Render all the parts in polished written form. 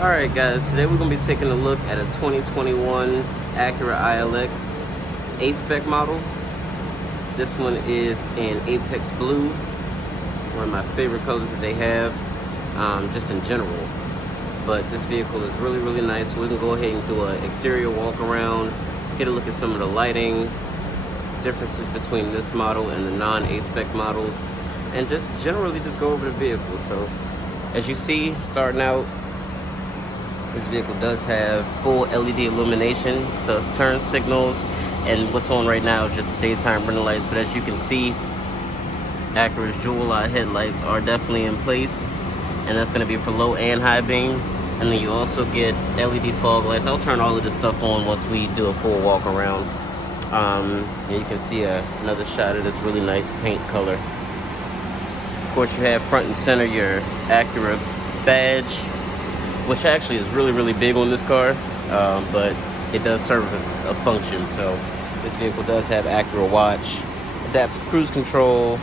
Alright guys, today we're going to be taking a look at a 2021 Acura ILX A-Spec model. This one is in Apex Blue, one of my favorite colors that they have, just in general. But this vehicle is really, really nice. So we can go ahead and do an exterior walk around, get a look at some of the lighting, differences between this model and the non-A-Spec models, and just generally just go over the vehicle. So as you see, starting out, this vehicle does have full LED illumination, so it's turn signals, and what's on right now is just the daytime running lights. But as you can see, Acura's dual eye headlights are definitely in place, and that's going to be for low and high beam. And then you also get LED fog lights. I'll turn all of this stuff on once we do a full walk around. And you can see another shot of this really nice paint color. Of course, you have front and center your Acura badge, which actually is really, really big on this car, but it does serve a function. So this vehicle does have Acura Watch, adaptive cruise control,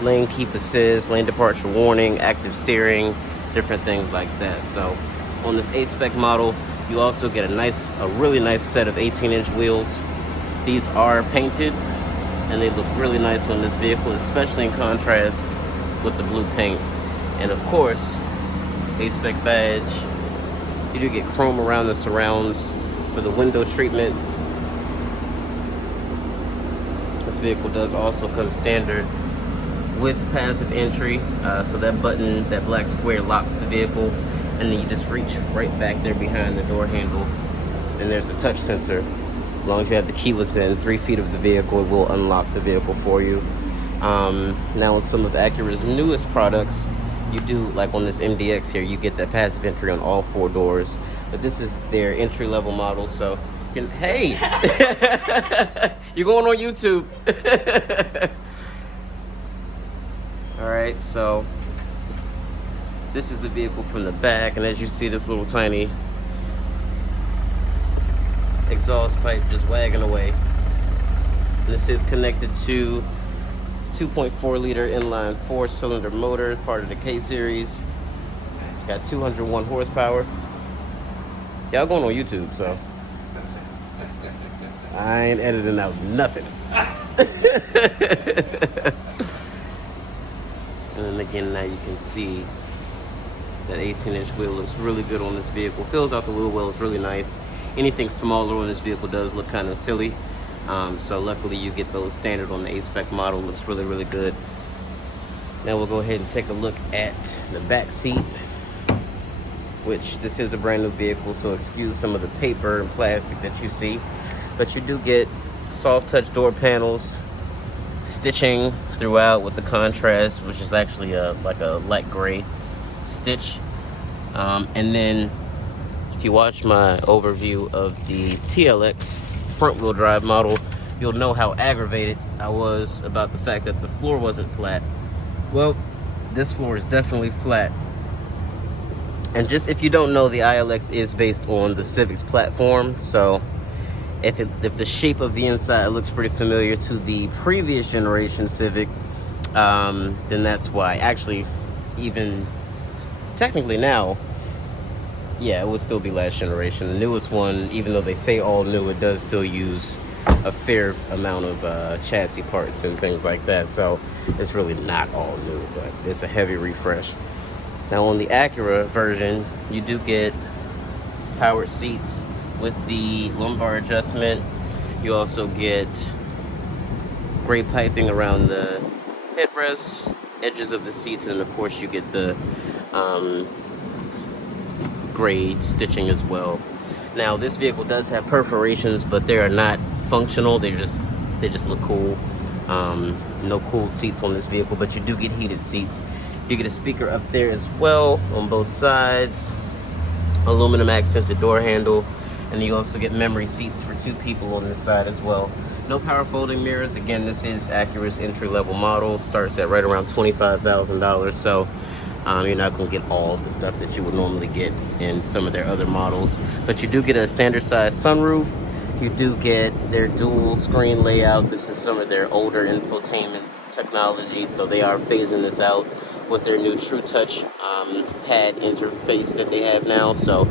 lane keep assist, lane departure warning, active steering, different things like that. So on this A-Spec model, you also get a really nice set of 18-inch wheels. These are painted, and they look really nice on this vehicle, especially in contrast with the blue paint. And of course, A-Spec badge. You do get chrome around the surrounds for the window treatment. This vehicle does also come standard with passive entry. So that button, that black square, locks the vehicle, and then you just reach right back there behind the door handle, and there's a touch sensor. As long as you have the key within 3 feet of the vehicle, it will unlock the vehicle for you. Now with some of Acura's newest products, you do, like on this MDX here, you get that passive entry on all 4 doors. But this is their entry-level model, so hey, you're going on YouTube. All right, so this is the vehicle from the back, and as you see, this little tiny exhaust pipe just wagging away. And this is connected to 2.4 liter inline 4-cylinder motor, part of the K series. It's got 201 horsepower. Y'all going on YouTube, so I ain't editing out nothing. And then again, now you can see that 18-inch wheel looks really good on this vehicle. Fills out the wheel well, it's really nice. Anything smaller on this vehicle does look kind of silly. So luckily you get those standard on the A-Spec model. Looks really, really good. Now we'll go ahead and take a look at the back seat, which this is a brand new vehicle, so excuse some of the paper and plastic that you see. But you do get soft touch door panels, stitching throughout with the contrast, which is actually like a light gray stitch. And then if you watch my overview of the TLX front-wheel drive model, you'll know how aggravated I was about the fact that the floor wasn't flat. Well, this floor is definitely flat. And just if you don't know, the ILX is based on the Civic's platform, so if the shape of the inside looks pretty familiar to the previous generation Civic, then that's why. Actually, even technically now, yeah, it would still be last generation. The newest one, even though they say all new, it does still use a fair amount of chassis parts and things like that. So it's really not all new, but it's a heavy refresh. Now on the Acura version, you do get powered seats with the lumbar adjustment. You also get gray piping around the headrests, edges of the seats, and of course you get the gray stitching as well. Now this vehicle does have perforations, but they are not functional. They just look cool. No cooled seats on this vehicle, but you do get heated seats. You get a speaker up there as well on both sides, aluminum accented door handle, and you also get memory seats for 2 people on this side as well. No power folding mirrors. Again, this is Acura's entry-level model. Starts at right around $25,000, so you're not going to get all the stuff that you would normally get in some of their other models. But you do get a standard size sunroof. You do get their dual screen layout. This is some of their older infotainment technology, so they are phasing this out with their new True Touch pad interface that they have now. So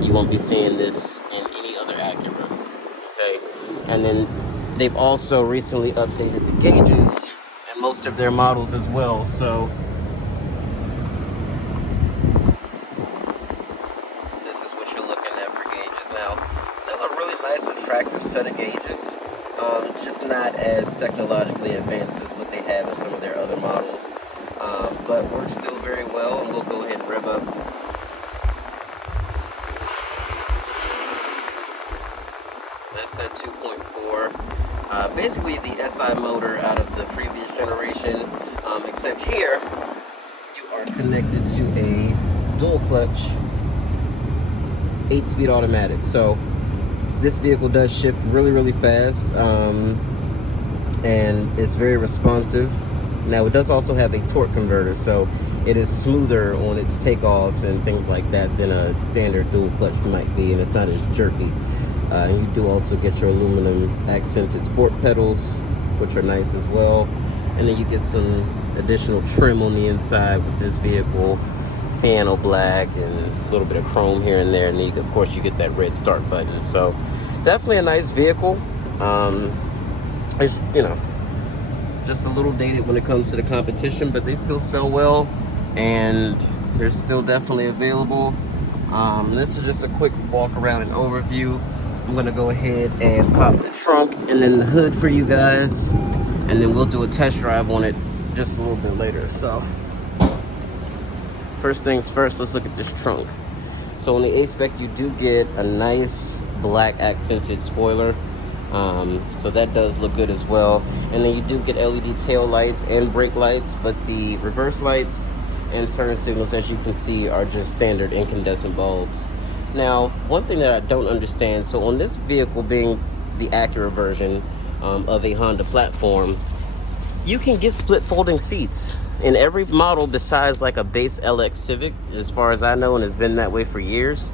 you won't be seeing this in any other Acura. Okay, and then they've also recently updated the gauges and most of their models as well. So this is what you're looking at for gauges now. Still a really nice, attractive set of gauges. Just not as technologically advanced as what they have in some of their other models, but works still very well. And we'll go ahead and rev up. That's that 2.4. Basically the SI motor out of the previous generation, except here you are connected to a dual clutch 8-speed automatic. So this vehicle does shift really fast, and it's very responsive. Now it does also have a torque converter, so it is smoother on its takeoffs and things like that than a standard dual clutch might be, and it's not as jerky. And you do also get your aluminum accented sport pedals, which are nice as well. And then you get some additional trim on the inside with this vehicle. Piano black and a little bit of chrome here and there, and then of course you get that red start button. So definitely a nice vehicle. It's, you know, just a little dated when it comes to the competition, but they still sell well and they're still definitely available. This is just a quick walk around and overview. I'm gonna go ahead and pop the trunk and then the hood for you guys, and then we'll do a test drive on it just a little bit later. So first things first, let's look at this trunk. So on the A-Spec, you do get a nice black accented spoiler. So that does look good as well. And then you do get LED tail lights and brake lights, but the reverse lights and turn signals, as you can see, are just standard incandescent bulbs. Now, one thing that I don't understand, so on this vehicle being the Acura version of a Honda platform, you can get split folding seats in every model besides like a base LX Civic, as far as I know, and has been that way for years.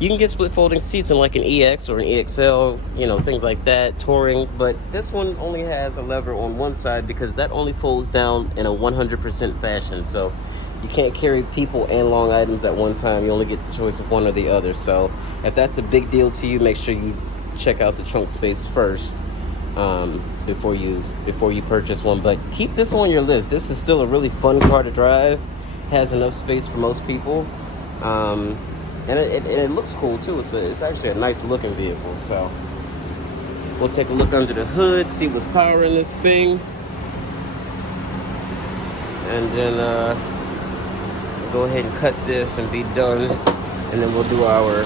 You can get split folding seats in like an EX or an EXL, you know, things like that, touring, but this one only has a lever on one side because that only folds down in a 100% fashion. So you can't carry people and long items at one time. You only get the choice of one or the other. So if that's a big deal to you, make sure you check out the trunk space first before you purchase one. But keep this on your list. This is still a really fun car to drive. Has enough space for most people, and it looks cool too. It's actually a nice looking vehicle. So we'll take a look under the hood, see what's powering this thing, and then go ahead and cut this and be done, and then we'll do our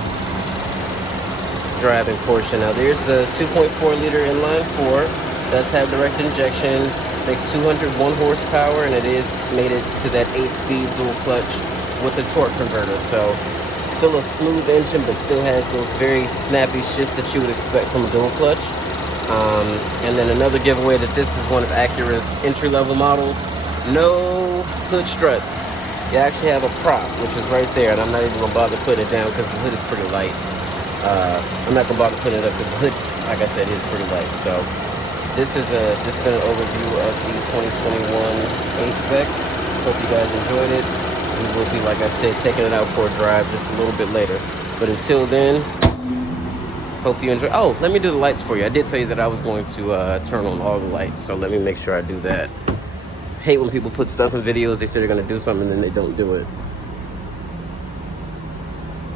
driving portion. Now there's the 2.4 liter inline 4, does have direct injection, makes 201 horsepower, and it is mated to that 8-speed dual clutch with a torque converter. So still a smooth engine, but still has those very snappy shifts that you would expect from a dual clutch. And then another giveaway that this is one of Acura's entry-level models. No hood struts. You actually have a prop, which is right there, and I'm not even gonna bother putting it down because the hood is pretty light. I'm not gonna bother putting it up because the hood, like I said, is pretty light. So this has been an overview of the 2021 A-Spec. Hope you guys enjoyed it. We will be, like I said, taking it out for a drive just a little bit later. But until then, hope you enjoy. Oh, let me do the lights for you. I did tell you that I was going to turn on all the lights, so let me make sure I do that. Hate when people put stuff in videos, they say they're gonna do something and then they don't do it.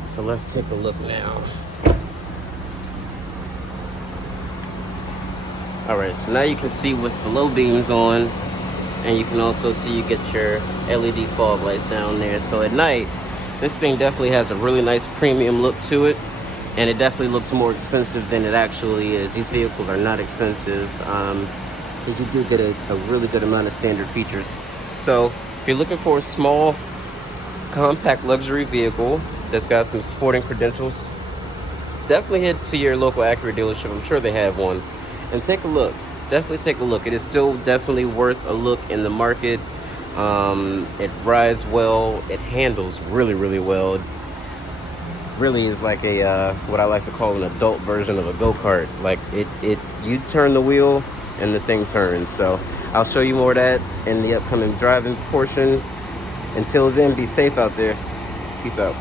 So let's take a look now. All right, so now you can see with the low beams on, and you can also see you get your LED fog lights down there. So at night, this thing definitely has a really nice premium look to it, and it definitely looks more expensive than it actually is. These vehicles are not expensive. You do get a really good amount of standard features. So if you're looking for a small, compact luxury vehicle that's got some sporting credentials, definitely head to your local Acura dealership. I'm sure they have one. And take a look. Definitely take a look. It is still definitely worth a look in the market. It rides well. It handles really well. It really is like a what I like to call an adult version of a go-kart. Like you turn the wheel and the thing turns. So I'll show you more of that in the upcoming driving portion. Until then, be safe out there. Peace out.